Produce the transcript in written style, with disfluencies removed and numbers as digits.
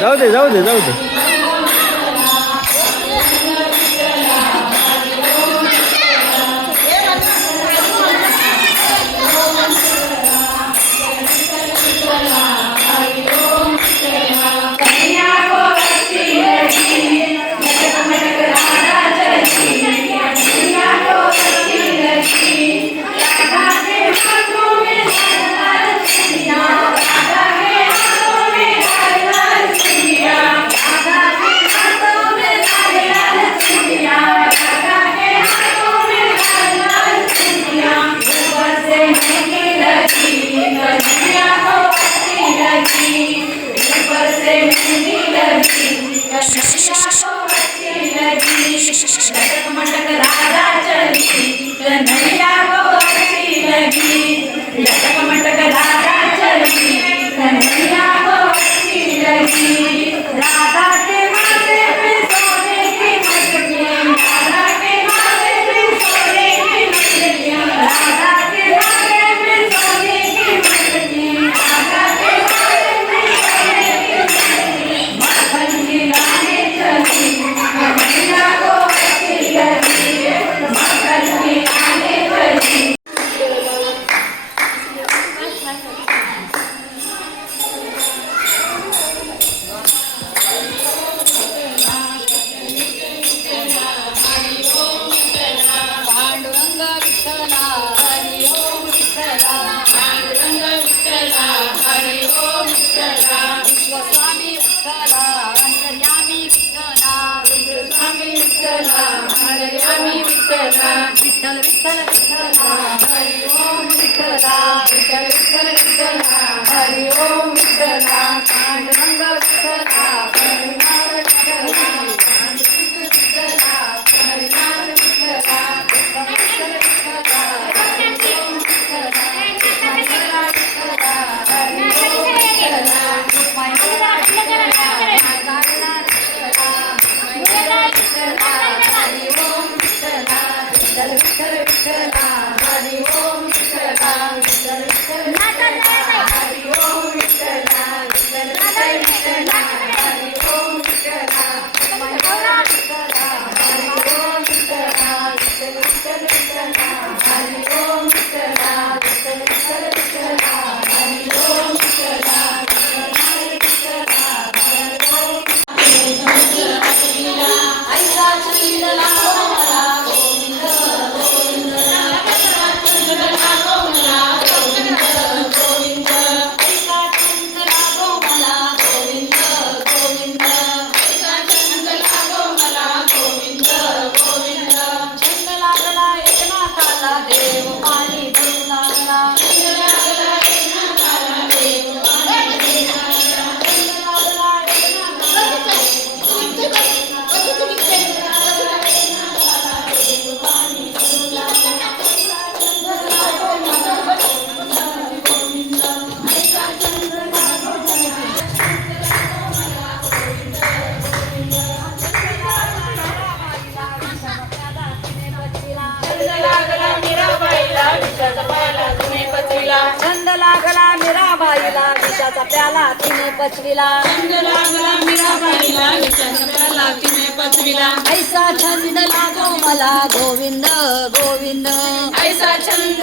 जाऊ दे जाऊ दे जाऊ दे. विठ्ठल विठ्ठल विठ्ठला हरि ओम विठ्ठला विठ्ठल विठ्ठल विठ्ठला हरि ओम विठ्ठला पांडुरंग विठ्ठला हरिनाम विठ्ठला विठ्ठला हरिनाम विठ्ठला विठ्ठल विठ्ठला हरि ओम विठ्ठला विठ्ठला विठ्ठला हरि ओम विठ्ठला पांडुरंग विठ्ठला हरि ओम विठ्ठला विठ्ठल विठ्ठल विठ्ठला हरि ओम विठ्ठला विठ्ठल विठ्ठल हरि ओम विठ्ठला विठ्ठल विठ्ठल विठ्ठला हरि ओम विठ्ठला विठ्ठला विठ्ठला हरि ओम विठ्ठला विठ्ठल विठ्ठल विठ्ठला हरि ओम विठ्ठला विठ्ठल विठ्ठल विठ्ठला हरि ओम विठ्ठला ऐसा छंद लागो मला गोविंद गोविंद ऐसा छंद लागो मला गोविंद गोविंद ऐसा छंद लागो मला गोविंद गोविंद ऐसा छंद लागो मला गोविंद गोविंद छंद लागला एकनाथाला देव पाणी भरू लागला छंद लागला एकनाथाला देव पाणी भरू लागला छंद लागला एकनाथाला छंद लागला मीराबाईला विषाचा प्याला तिने पचविला छंद लागला मीराबाईला विषाचा प्याला तिने पचविला ऐसा छंद लागो मला गोविंद गोविंद ऐसा छंद